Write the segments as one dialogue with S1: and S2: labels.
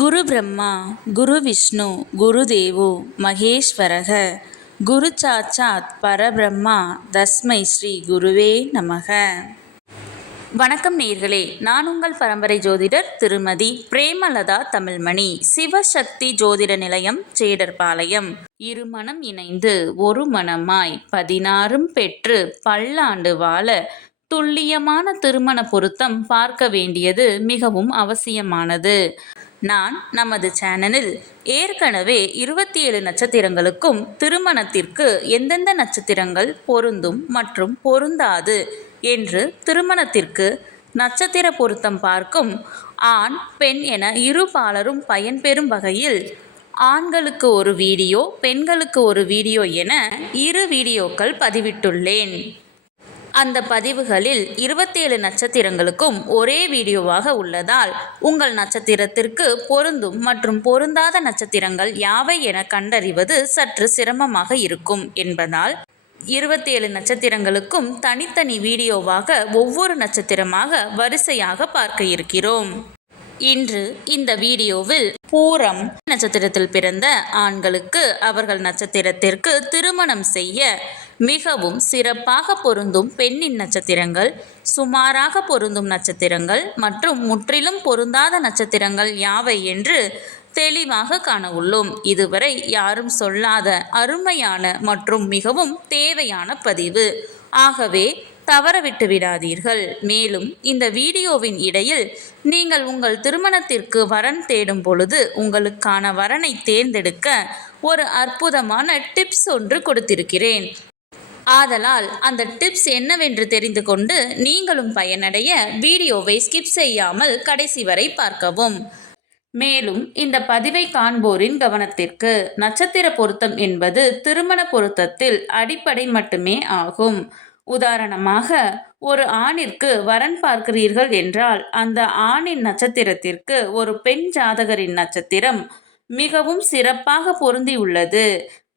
S1: குரு பிரம்மா குரு விஷ்ணு குரு தேவோ மகேஸ்வரக குரு சாட்சாத் பரபிரம்மா தஸ்மை ஸ்ரீ குருவே நமக வணக்கம் நேர்களே நான் உங்கள் பரம்பரை ஜோதிடர் திருமதி பிரேமலதா தமிழ்மணி சிவசக்தி ஜோதிட நிலையம் சேடர்பாளையம் இருமணம் இணைந்து ஒரு மனமாய் பதினாறும் பெற்று பல்லாண்டு வாழ துல்லியமான திருமண பொருத்தம் பார்க்க வேண்டியது மிகவும் அவசியமானது நான் நமது சேனலில் ஏற்கனவே இருபத்தி ஏழு நட்சத்திரங்களுக்கும் திருமணத்திற்கு எந்தெந்த நட்சத்திரங்கள் பொருந்தும் மற்றும் பொருந்தாது என்று திருமணத்திற்கு நட்சத்திர பொருத்தம் பார்க்கும் ஆண் பெண் என இரு பாலரும் பயன்பெறும் வகையில் ஆண்களுக்கு ஒரு வீடியோ பெண்களுக்கு ஒரு வீடியோ என இரு வீடியோக்கள் பதிவிட்டுள்ளேன் அந்த பதிவுகளில் இருபத்தேழு நட்சத்திரங்களுக்கும் ஒரே வீடியோவாக உள்ளதால் உங்கள் நட்சத்திரத்திற்கு பொருந்தும் மற்றும் பொருந்தாத நட்சத்திரங்கள் யாவை என கண்டறிவது சற்று சிரமமாக இருக்கும் என்பதால் இருபத்தேழு நட்சத்திரங்களுக்கும் தனித்தனி வீடியோவாக ஒவ்வொரு நட்சத்திரமாக வரிசையாக பார்க்க இருக்கிறோம் இன்று இந்த வீடியோவில் பூரம் நட்சத்திரத்தில் பிறந்த ஆண்களுக்கு அவர்கள் நட்சத்திரத்திற்கு திருமணம் செய்ய மிகவும் சிறப்பாக பொருந்தும் பெண்ணின் நட்சத்திரங்கள் சுமாராக பொருந்தும் நட்சத்திரங்கள் மற்றும் முற்றிலும் பொருந்தாத நட்சத்திரங்கள் யாவை என்று தெளிவாக காண உள்ளோம் இதுவரை யாரும் சொல்லாத அருமையான மற்றும் மிகவும் தேவையான பதிவு ஆகவே தவறவிட்டு விடாதீர்கள் மேலும் இந்த வீடியோவின் இடையில் நீங்கள் உங்கள் திருமணத்திற்கு வரன் தேடும் பொழுது உங்களுக்கான வரனை தேர்ந்தெடுக்க ஒரு அற்புதமான டிப்ஸ் ஒன்று கொடுத்திருக்கிறேன் ஆதலால் அந்த டிப்ஸ் என்னவென்று தெரிந்து கொண்டு நீங்களும் பயனடைய வீடியோவை ஸ்கிப் செய்யாமல் கடைசி வரை பார்க்கவும் மேலும் இந்த பதிவை காண்போரின் கவனத்திற்கு நட்சத்திர பொருத்தம் என்பது திருமண பொருத்தத்தில் அடிப்படை மட்டுமே ஆகும் உதாரணமாக ஒரு ஆணிற்கு வரன் பார்க்கிறீர்கள் என்றால் அந்த ஆணின் நட்சத்திரத்திற்கு ஒரு பெண் ஜாதகரின் நட்சத்திரம் மிகவும் சிறப்பாக பொருந்தியுள்ளது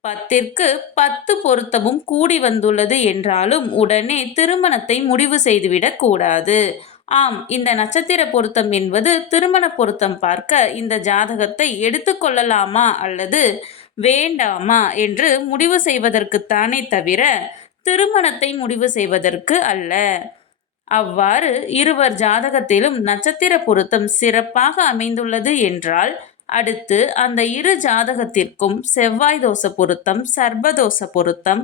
S1: பத்திற்கு பத்து பொருத்தமும் கூடி வந்துள்ளது என்றாலும் உடனே திருமணத்தை முடிவு செய்துவிடக் கூடாது ஆம் இந்த நட்சத்திர பொருத்தம் என்பது திருமண பொருத்தம் பார்க்க இந்த ஜாதகத்தை எடுத்துக்கொள்ளலாமா அல்லது வேண்டாமா என்று முடிவு செய்வதற்குத்தானே தவிர திருமணத்தை முடிவு செய்வதற்கு அல்ல அவ்வாறு இருவர் ஜாதகத்திலும் நட்சத்திர பொருத்தம் சிறப்பாக அமைந்துள்ளது என்றால் அடுத்து அந்த இரு ஜாதகத்திற்கும் செவ்வாய் தோச பொருத்தம் சர்பதோச பொருத்தம்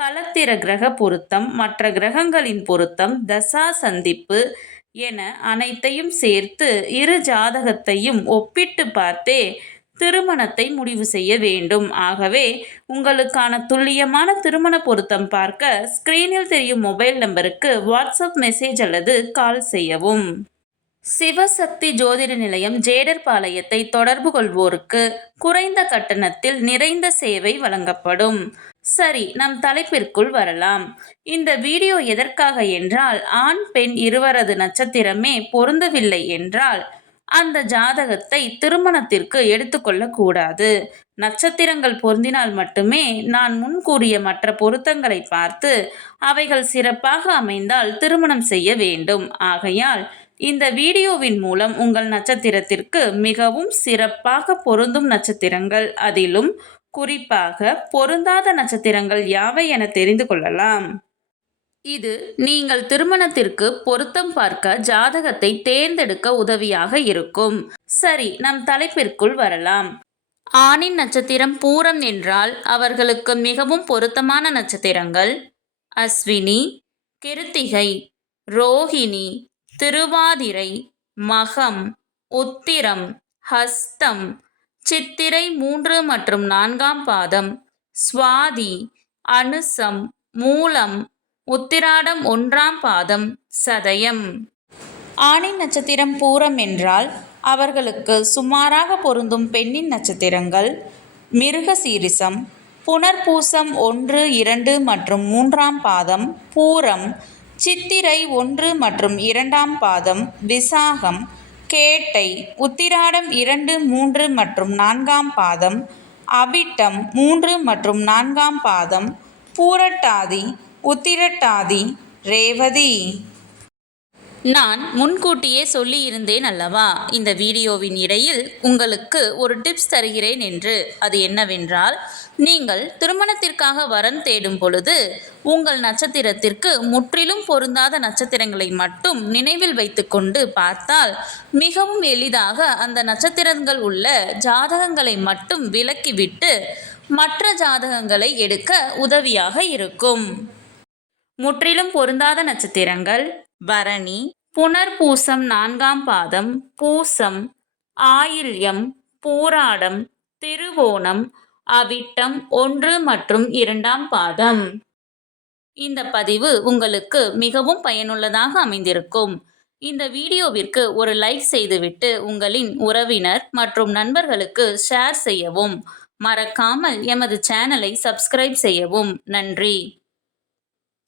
S1: கலத்திர கிரக பொருத்தம் மற்ற கிரகங்களின் பொருத்தம் தசா சந்திப்பு என அனைத்தையும் சேர்த்து இரு ஜாதகத்தையும் ஒப்பிட்டு பார்த்தே திருமணத்தை முடிவு செய்ய வேண்டும் ஆகவே உங்களுக்கான துல்லியமான திருமண பொருத்தம் பார்க்க ஸ்க்ரீனில் தெரியும் மொபைல் நம்பருக்கு வாட்ஸ்அப் மெசேஜ் அல்லது கால் செய்யவும் சிவசக்தி ஜோதிட நிலையம் ஜேடர்பாளையத்தை தொடர்பு கொள்வோருக்கு குறைந்த கட்டணத்தில் நிறைந்த சேவை வழங்கப்படும் சரி நம் தலைப்பிற்குள் வரலாம் இந்த வீடியோ எதற்காக என்றால் ஆண் பெண் இருவரது நட்சத்திரமே பொருந்தவில்லை என்றால் அந்த ஜாதகத்தை திருமணத்திற்கு எடுத்துக்கொள்ளக்கூடாது நட்சத்திரங்கள் பொருந்தினால் மட்டுமே நான் முன் கூறிய மற்ற பொருத்தங்களை பார்த்து அவைகள் சிறப்பாக அமைந்தால் திருமணம் செய்ய வேண்டும் ஆகையால் இந்த வீடியோவின் மூலம் உங்கள் நட்சத்திரத்திற்கு மிகவும் சிறப்பாக பொருந்தும் நட்சத்திரங்கள் அதிலும் குறிப்பாக பொருந்தாத நட்சத்திரங்கள் யாவை என தெரிந்து கொள்ளலாம் இது நீங்கள் திருமணத்திற்கு பொருத்தம் பார்க்க ஜாதகத்தை தேர்ந்தெடுக்க உதவியாக இருக்கும் சரி நம் தலைப்பிற்குள் வரலாம் ஆணின் நட்சத்திரம் பூரம் என்றால் அவர்களுக்கு மிகவும் பொருத்தமான நட்சத்திரங்கள் அஸ்வினி கிருத்திகை ரோஹிணி திருவாதிரை மகம் உத்திரம் ஹஸ்தம் சித்திரை மூன்று மற்றும் நான்காம் பாதம் சுவாதி அனுசம் மூலம் உத்திராடம் ஒன்றாம் பாதம் சதயம் ஆணை நட்சத்திரம் பூரம் என்றால் அவர்களுக்கு சுமாராக பொருந்தும் பெண்ணின் நட்சத்திரங்கள் மிருக சீரிசம் புனர்பூசம் ஒன்று இரண்டு மற்றும் மூன்றாம் பாதம் பூரம் சித்திரை ஒன்று மற்றும் இரண்டாம் பாதம் விசாகம் கேட்டை உத்திராடம் இரண்டு மூன்று மற்றும் நான்காம் பாதம் அவிட்டம் மூன்று மற்றும் நான்காம் பாதம் பூரட்டாதி உத்திரட்டாதி ரேவதி நான் முன்கூட்டியே சொல்லியிருந்தேன் அல்லவா இந்த வீடியோவின் இடையில் உங்களுக்கு ஒரு டிப்ஸ் தருகிறேன் என்று அது என்னவென்றால் நீங்கள் திருமணத்திற்காக வரன் தேடும் பொழுது உங்கள் நட்சத்திரத்திற்கு முற்றிலும் பொருந்தாத நட்சத்திரங்களை மட்டும் நினைவில் வைத்துக்கொண்டு பார்த்தால் மிகவும் எளிதாக அந்த நட்சத்திரங்கள் உள்ள ஜாதகங்களை மட்டும் விலக்கிவிட்டு மற்ற ஜாதகங்களை எடுக்க உதவியாக இருக்கும் முற்றிலும் பொருந்தாத நட்சத்திரங்கள் பரணி புனர்பூசம் நான்காம் பாதம் பூசம் ஆயில்யம் போராடம் திருவோணம் அவிட்டம் ஒன்று மற்றும் இரண்டாம் பாதம் இந்த பதிவு உங்களுக்கு மிகவும் பயனுள்ளதாக அமைந்திருக்கும் இந்த வீடியோவிற்கு ஒரு லைக் செய்துவிட்டு உங்களின் உறவினர் மற்றும் நண்பர்களுக்கு ஷேர் செய்யவும் மறக்காமல் எமது சேனலை சப்ஸ்கிரைப் செய்யவும் நன்றி